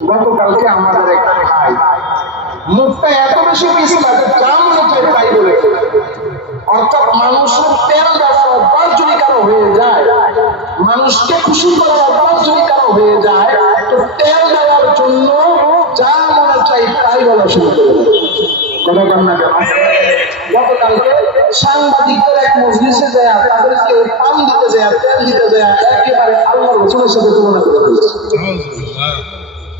গতকালকে আমাদের একটা ভাই মুখটা এত বেশি পিছলা যা মনে চায় তাই বলে। অর্থাৎ মানুষের তেল দেওয়ার অভ্যাস কারও হয়ে যায়, মানুষকে খুশি করার অভ্যাস কারও হয়ে যায়, তো তেল দেওয়ার জন্য যা মনে চাই তাই বলা শুরু করে কন না কেন? গতকালকে সাংবাদিকদের এক মজলিসে যায়, তাদেরকে পান দিতে যায়, তেল দিতে যায়, একেবারে আল্লাহ রসুলের সাথে তুলনা করে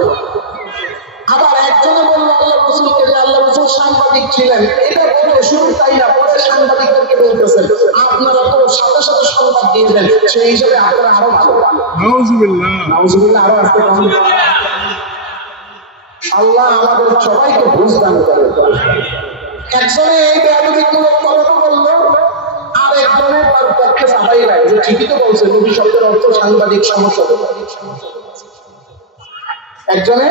ব্যবহার আবার একজনে বলল আল্লাহ রসুলকে যে আল্লাহ রসুল সাংবাদিক ছিলেন। এটা বলে শুরু তাই না পরে সাংবাদিকদেরকে বলতেছেন আপনারা তো সাথে সাথে সংবাদ দিয়ে দেন সেই হিসাবে আপনারা আরও ভালো নাউজুবিল্লাহ। নাউজুবিল্লাহ আরও আসতে আল্লাহ আমাদের সবাইকে বুঝ দান করে। একজনে এই বেয়াদবিমূলক কথা বলল আর একজনে তার পক্ষে সাফাই যে ঠিকই তো বলছে নবী শব্দের অর্থ সাংবাদিক সমস্যা। একজনে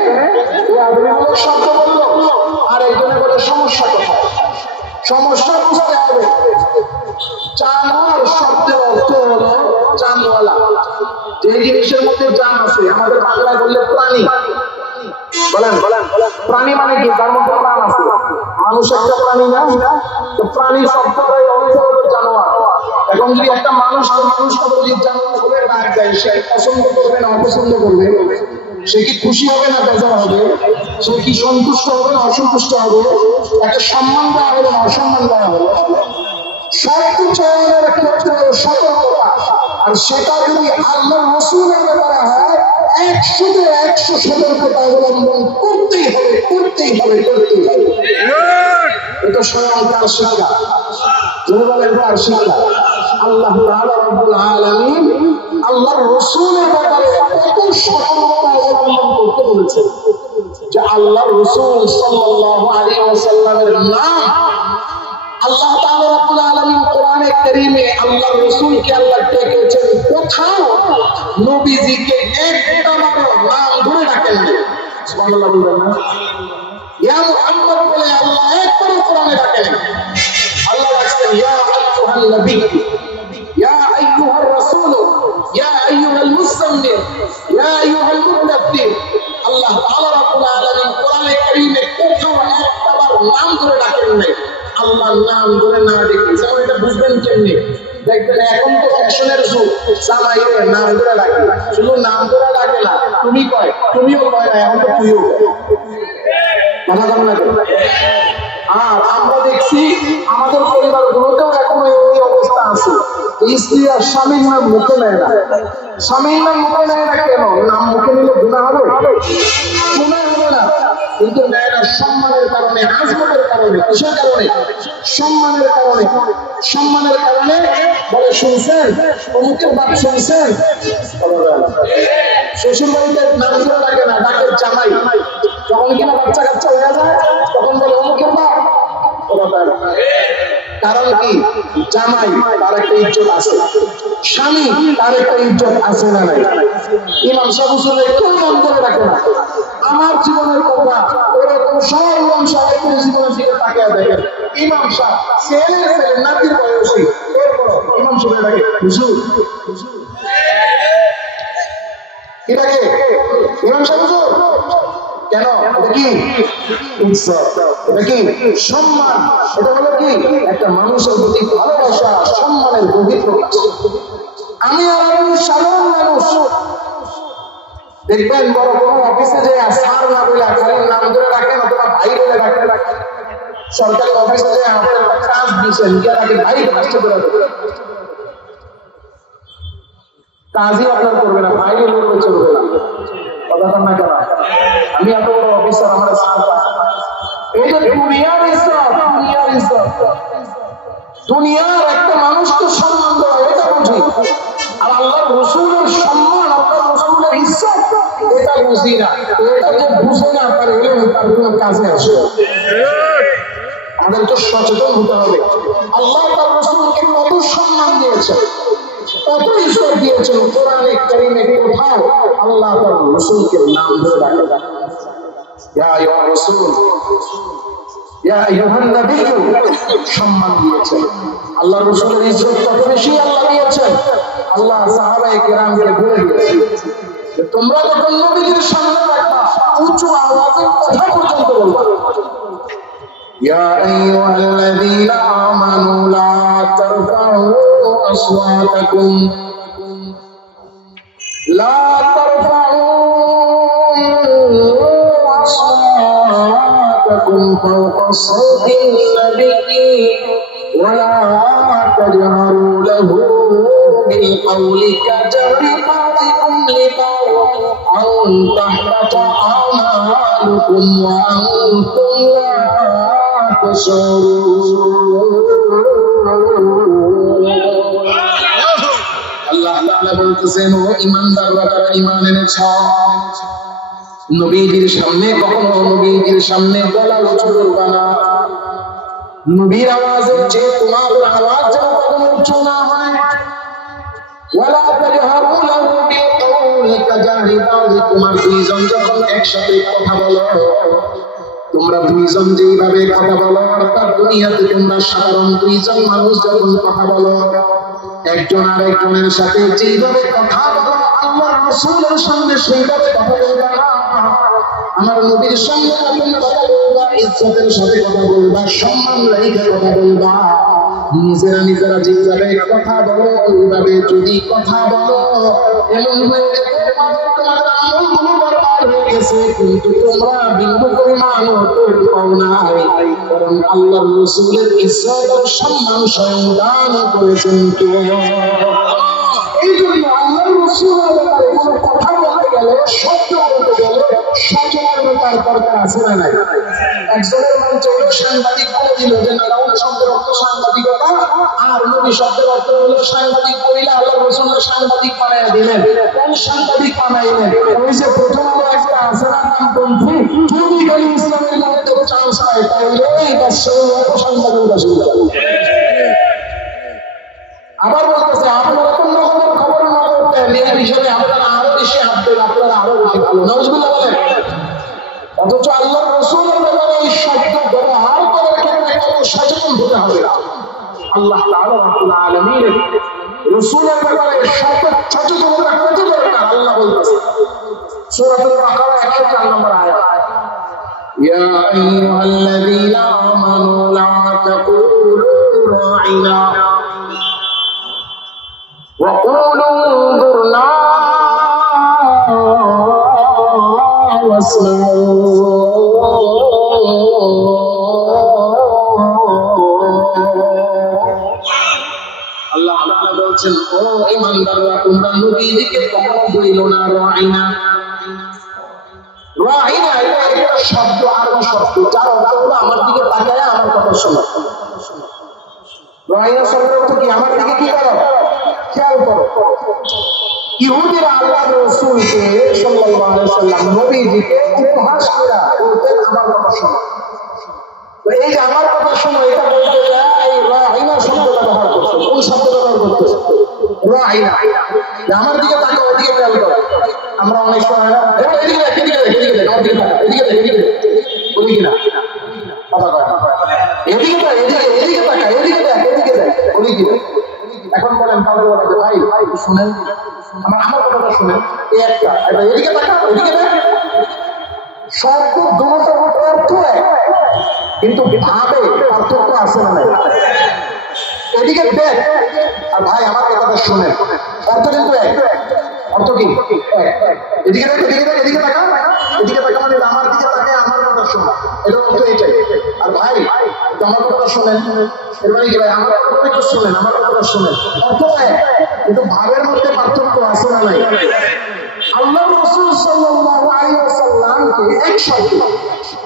শব্দ বলল আর একজনে বলে, সমস্যা কোথায়? সমস্যা বুঝতে হবে। জানোয়ার শব্দের অর্থ হলো জানওয়ালা যে জিনিসের মধ্যে জান আছে, আমাদের বাংলায় বললে প্রাণী। বলেন বলেন প্রাণী মানে কি? তার মধ্যে প্রাণ আছে। মানুষ একটা প্রাণী না? তো প্রাণী শব্দটাই অর্থ হলো জানোয়ার। এখন যদি একটা মানুষ মানুষকে যদি জানোয়ার সে পছন্দ করবে না অপছন্দ করবে? সে কি খুশি হবে না বেজার হবে? সে কি সন্তুষ্ট হবে না অসন্তুষ্ট হবে? তাকে সম্মান দেওয়া হবে না অসম্মান দেওয়া হবে? আর সেটা আল্লাহ একশো করতেই হবে করতেই হবে করতেই হবে। এটা আল্লাহর রাসূলের ব্যাপারে কত সতর্কতা অবলম্বন করতে বলেছেন যে আল্লাহর রাসূল সাল্লাল্লাহু আলাইহি ওয়াসাল্লামের নাম আল্লাহ তাআলা রাব্বুল আলামিন কোরআনে কারীমে আল্লাহর রাসূলকে আল্লাহ ডেকেছেন কোথাও নবীজিকে একটা নাম ধরে ডাকেন সুবহানাল্লাহ বলবেন না। ইয়া মুহাম্মদ বলে আল্লাহ একবারও কোরআনে ডাকেন আল্লাহ ডাকছেন ইয়া আইয়ুহান নবী। মুসাম্মির ইয়া আইয়ুহাল মুদাব্বির আল্লাহ তাআলা রাব্বুল আলামিন কোরআনে কারীমে কোথাও একবার নাম ধরে ডাকেন নাই। আল্লাহর নাম ধরে না ডেকে, যেমন এটা বুঝবেন কেমনি? দেখবেন এখন তো ফ্যাশনের যুগ সামাইয়ের নাম ধরে ডাকে। শুধু নাম ধরে ডাকে না, তুমি কয়? তুমিও কয় না, এখন তো তুইও কথা বলো? আর আমরা দেখছি আমাদের অবস্থা আছে। স্ত্রী আর স্বামীর নাম মুখে নেয় না। স্বামীর নাম মুখে নেয় না কেন? নাম মুখে নিলে গুণা হবে? গুণা হবে না। কিন্তু সম্মানের কারণে কারণে। কিসের কারণে? সম্মানের কারণে। সম্মানের কারণে বলে, শুনছেন? অমুকের বাপ শুনছেন? শ্বশুর বাড়িতে নাম ধরে ডাকে না ডাকে জামাই। যখন কিনা বাচ্চা কাচ্চা হয়ে যায়, তখন বলে, অমুকের বাপ তার কারণ কি? জামাই তার একটা ইজ্জত আছে। স্বামী তার একটা ইজ্জত আছে না নাই? ইমাম সাহেব হুজুরে কেউ করে রাখে না। আমার জীবনের কথা এরকম সব ইমাম সাহেবের জীবনের দিকে তাকিয়ে দেখেন ইমাম সাহেব ছেলে ছেলে, নাতির বয়সী। এরপর ইমাম সাহেব ডাকে হুজুর হুজুর। এটাকে ইমাম সাহেব হুজুর কেন? কি? উৎসব। কি? সম্মান। এটা হলো কি? একটা মানুষের প্রতি ভালোবাসা, সম্মানের গভীর প্রকাশ। আমি আর সাধারণ মানুষ। দেখবেন বড় বড় অফিসে যে স্যার না বলে খালি নাম ধরে রাখেন অথবা ভাই বলে রাখেন সরকারি অফিসে যে আপনার কাজ দিয়েছেন গিয়ে তাকে ভাই কষ্ট করে কাজই আপনার করবে না ভাই করবে চলবে না। কথা না কেন আমি এত বড় অফিসার আমার এই যে দুনিয়ার ইজ্জত দুনিয়ার ইজ্জত। দুনিয়ার একটা মানুষকে সম্মান দেওয়া, এটা বুঝি। আর আল্লাহ রসুলের সম্মান বুঝি না। এটা যে বুঝে না, তার হলে তার কোনো কাজে আসে না। আমাদের তো সচেতন হতে হবে। আল্লাহ তার রসুলকে কত সম্মান দিয়েছেন। কত ঈশ্বর দিয়েছেন কোরআনে কারিমে কোথাও আল্লাহ তার রসুলকে নাম ধরে ডাকে ইয়া আইয়ুহার রাসূল ইয়া আইয়ুহান নবী সম্মান দিয়েছেন আল্লাহ রসুলের ইজ্জত কত বেশি আল্লাহ দিয়েছেন আল্লাহ সাহাবায়ে কেরামকে বলে দিয়েছেন যে তোমরা যখন নবীজির সামনে রাখবা উঁচু আওয়াজে কথা পর্যন্ত বলবা يا أيها الذين آمنوا لا ترفعوا أصواتكم لا ترفعوا أصواتكم فوق صوت النبي ولا تجهروا له بالقول كجهر بعضكم لبعض أن تحبط أعمالكم وأنتم لا تشعرون বলতেছেন ইমানদাররা যারা ঈমান এনেছ নবীজির সামনে, কখনো নবীজির সামনে গলা উঁচু করবা না। নবীর আওয়াজের চেয়ে তোমার আওয়াজ যেন কখনো উঁচু না হয়। ওয়ালা তাজহারু লাহু কাজারি বাযিকুম আর দুইজন যখন একসাথে কথা বলো, তোমরা দুইজন যেইভাবে কথা বলো অর্থাৎ দুনিয়াতে তোমরা সাধারণ দুইজন মানুষ যখন কথা বলো একজন আর একজনের সাথে যেইভাবে কথা বলো আল্লাহ রসুলের সঙ্গে সেইভাবে কথা বলবা না। আমার নবীর সঙ্গে যখন কথা বলবা, ইজ্জতের সাথে কথা বলবা, সম্মান রেখে কথা বলবা। নিজেরা নিজেরা যেভাবে কথা বলো, ওইভাবে যদি কথা বলো, এমন হয়ে তোমার আমলগুলো বরবাদ হয়ে গেছে কিন্তু তোমরা বিন্দু পরিমাণ পাও নাই কারণ আল্লাহ রসুলের ইজ্জত সম্মান স্বয়ং দান করেছেন কে? এই জন্য আল্লাহ রসুলের ব্যাপারে কোনো কথা গেলে শব্দ বলতে গেলে সচেতনতার দরকার আছে না নাই একজনের মঞ্চে সাংবাদিক বলে দিল যে, না রাউন্ড শব্দের অর্থ সাংবাদিকতা, আর নবী শব্দের অর্থ হলো সাংবাদিক কইলা আল্লাহ রসুলের সাংবাদিক বানায় দিলেন। কোন সাংবাদিক বানাইলেন? ওই যে প্রথম আলো আছে না নামপন্থী যদি খালি ইসলামের নামে চান্স পায় তাহলে এই বাচ্চা। রব্বুল আলমিনের রসুলের ব্যাপারে সচেতনতা কত দরকার আল্লাহ বলতেছে সুরাতুল বাকারা 104 নম্বর আয়াত ইয়া আইয়ুহাল্লাযীনা রাইনা। রাইনা শব্দ, আরবি শব্দ, যার অর্থ আমার দিকে তাকায় আমার কথা রাইনা শব্দের অর্থ কি? আমার দিকে কি করো? খেয়াল করো। ইহুদিরা আল্লাহ আমার কথা শোনো। এই যে আমার কথা শোনো, এটা বলতে এই রাহিনা শব্দটা ব্যবহার করছে। কোন শব্দ ব্যবহার করতেছে আমার দিকে তাকাও, ওদিকে খেয়াল করো আমরা অনেক সময় এদিকে এদিকে দেখ, এদিকে এদিকে এদিকে। এদিকে দেখ এখন বলেন বলা ভাই ভাই শুনেন। আমার আমার কথাটা এদিকে তাকা ওদিকে দেখ। শব্দ দুটো অর্থ কিন্তু ভাবে পার্থক্য আছে না নাই? এদিকে দেখ। আর ভাই, আমার কথাটা শুনেন। অর্থ কিন্তু এক। অর্থ কি। এদিকে দেখ এদিকে দেখ, এদিকে তাকা। এদিকে তাকা মানে আমার দিকে তাকায় আমার কথা শোনা। এটা অর্থ এটাই। আর ভাই আমার কথাটা শুনেন। এর মানে কি ভাই? আমার কথাটা একটু শুনেন, আমার কথাটা শুনেন। অর্থ এক। কিন্তু ভাবের মধ্যে পার্থক্য আছে না নাই? আল্লাহ রসুল সাল্লাল্লাহু আলাইহি ওয়াসাল্লামকে এক শব্দ।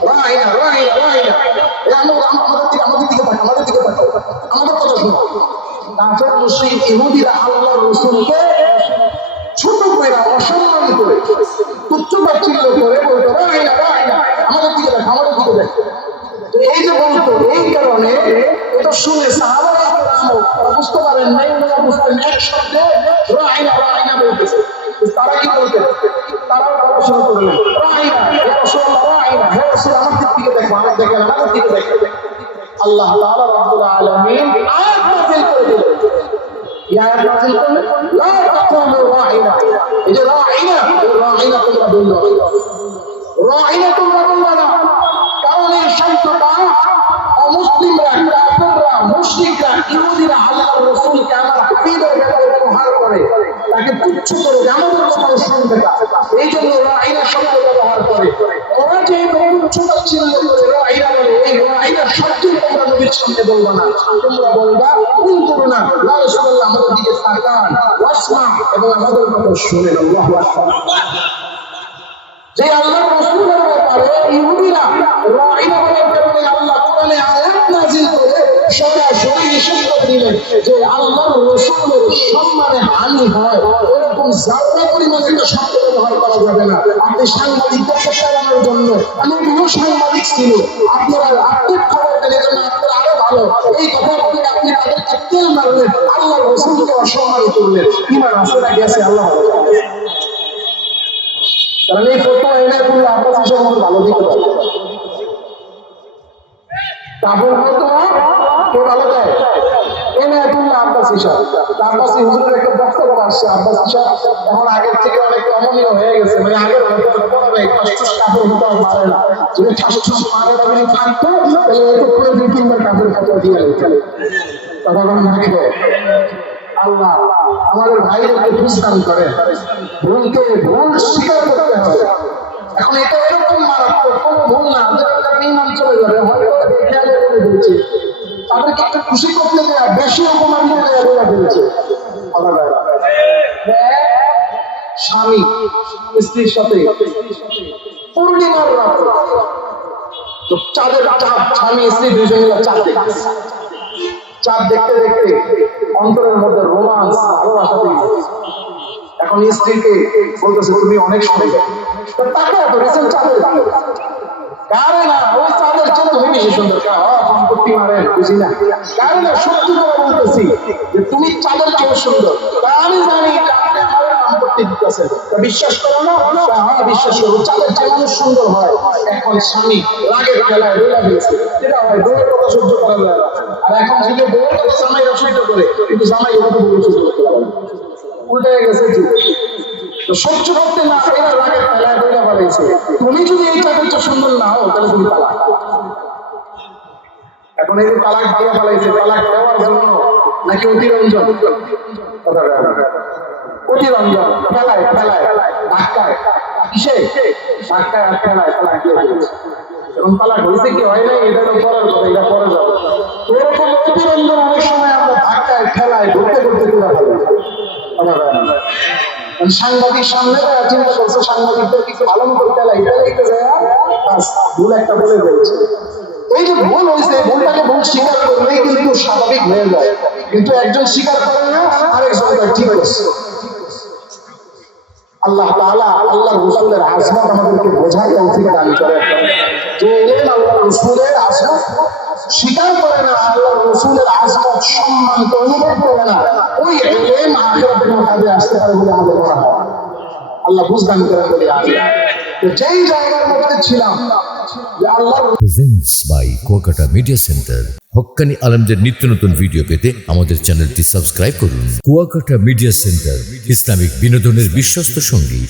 রাইনা রাইনা রাইনা। আমাদের দিকে আমাদের দিকে আমাদের দিকে তাকাও আমাদের কথা শোনো কাফের মুশরিক ইহুদিরা আল্লাহ রসুলকে ছোট করে অসম্মান করে, তুচ্ছ তাচ্ছিল্য করে বলতো আমাদের দিকে দেখ, আমাদের দিকে দেখ। এই যে বলতো, এই কারণে এটা শুনে সাহাবারা বুঝতে পারেন নাই, ওনারা বুঝতেন এক শব্দে রাইনা রাইনা বলতেছে। তারা কি বলতেন তারাও বলা শুরু করলেন রাইনা রাইনা হে রাসূল, আমাদের দিকে দেখো আমার দেখেন আমাদের দিকে দেখো। আল্লাহ তাআলা রাব্বুল আলামিন আয়াত নাযিল করে দিলেন। কি আয়াত নাযিল করলেন লা তাকুলু রাইনা এই যে রাইনা এই রাইনা তোমরা বলল রাইনা তোমরা বলল না। কারণ এই শব্দটা অমুসলিমরা, কাফেররা, মুশরিকরা, ইহুদিরা, আল্লাহর রাসূলকে আমার হাবিবের ব্যাপারে ব্যবহার করে তাকে তুচ্ছ করে আমাদের কথা শুনবে না এই জন্য রাইনা শব্দ ব্যবহার করে। ওরা যে ছিল করে রাইনা বলে। এই রাইনা শব্দ তোমরা নবীর সামনে না। তোমরা বলবা করো না আমাদের দিকে তাকান, ওয়াসমা, এবং আমাদের কথা যে আল্লাহ ব্যাপারে ইহুদিরা কারণে আল্লাহ কোরআনে আয়াত করে সরাসরি নিষেধ করে দিলেন যে আল্লাহর রসুলের সম্মানে হানি হয় এরকম যাত্রা পরিমাণে শব্দ ব্যবহার করা যাবে না। আপনি সাংবাদিকদেরকে চালানোর জন্য নবীও সাংবাদিক ছিল, আপনারা আপডেট খবর দেন জন্য আপনারা আরও ভালো। এই কথা বলে আপনি তাদেরকে তেল মারলেন আল্লাহ রসুলকে অসম্মান করলেন। ইমান আছে গেছে আল্লাহ কারণ এই ফটো এনে করলে আব্বাস হিসেবে ভালো দিতে পারে কাপড় মতো মানে আল্লাহ, আমাদের ভাইদেরকে বুঝদান করে। ভুলকে ভুল স্বীকার করতে হবে। এখন এটা এরকম মারাত্মক কোনো ভুল না যেটা ইমান চলে যাবে হয়তো তাদেরকে একটা খুশি করতে দেয়া বেশি অপমান করে ফেলছে। বলে। এক, স্বামী স্ত্রীর সাথে পূর্ণিমার রাত। তো চাঁদের চাঁদ স্বামী স্ত্রী দুজন চাঁদ চাঁদ দেখতে দেখতে অন্তরের মধ্যে রোমান্স ভালোবাসা এখন স্ত্রীকে বলতেছে তুমি অনেক তো তাকে এত রিসেন্ট চাঁদের কারে না, ওই চাঁদের চেয়ে তুমি বেশি সুন্দর মারে, বুঝি না। কারে না, সত্যি করে বলতেছি যে তুমি চাঁদের চেয়ে সুন্দর। আমি জানি বিশ্বাস করো না বিশ্বাস করো, চাঁদের চেয়ে মানুষ সুন্দর হয়। এখন স্বামী রাগের খেলায় রোলা দিয়েছে যেটা হয়, বউয়ের কথা সহ্য করা যায় আর এখন যদি বউয়ের জামাই অসহ্য করে কিন্তু জামাই উল্টে গেছে সহ্য করতে না পেরে রাগের খেলায় রোলা বাড়িয়েছে তুমি যদি এই চেয়ে সুন্দর না হও, তাহলে তুমি তালাক এখন এই যে তালাক দিয়ে ফেলাইছে তালাক দেওয়ার জন্য নাকি অতিরঞ্জন? না। অতিরঞ্জন, ফেলায় ফেলায়, ধাক্কায়। কিসে? ধাক্কায় আর ফেলায় তালাক দিয়ে এবং তালাক হয়েছে কি হয় নাই, এটা তো পরের কথা, এটা পরে যাবে তো এরকম অতিরঞ্জন অনেক সময় আমরা ধাক্কায়, ফেলায় ঘুরতে ঘুরতে করে ফেলি কথা বলে না। সাংবাদিক সামনে চিন্তা করছে, সাংবাদিকদের কিছু ভালো মতো ফেলাই ফেলাইতে যায় ভুল একটা বলে ফেলছে এই যে ভুল হয়েছে ভুলটাকে ভুল স্বীকার করলেই কিন্তু স্বাভাবিক হয়ে যায়। কিন্তু একজন স্বীকার করে না আরেকজন তার ঠিক করছে। আল্লাহ তাআলা আল্লাহ রসুলের আজমত আমাদেরকে বোঝার তৌফিক দান করে যে এলেন আল্লাহ রসুলের আজমত, স্বীকার করে না আল্লাহ রসুলের আজমত সম্মান অনুভব করে না, ওই এলেন আখেরাতের আসতে পারে বলে আমাদের মনে হয়। আল্লাহ বুঝদান করেন বলে আজ। তো যেই জায়গার মধ্যে ছিলাম মিডিয়া সেন্টার হক্কানি আলমদের নিত্য নতুন ভিডিও পেতে আমাদের চ্যানেলটি সাবস্ক্রাইব করুন। কুয়াকাটা মিডিয়া সেন্টার ইসলামিক বিনোদনের বিশ্বস্ত সঙ্গী।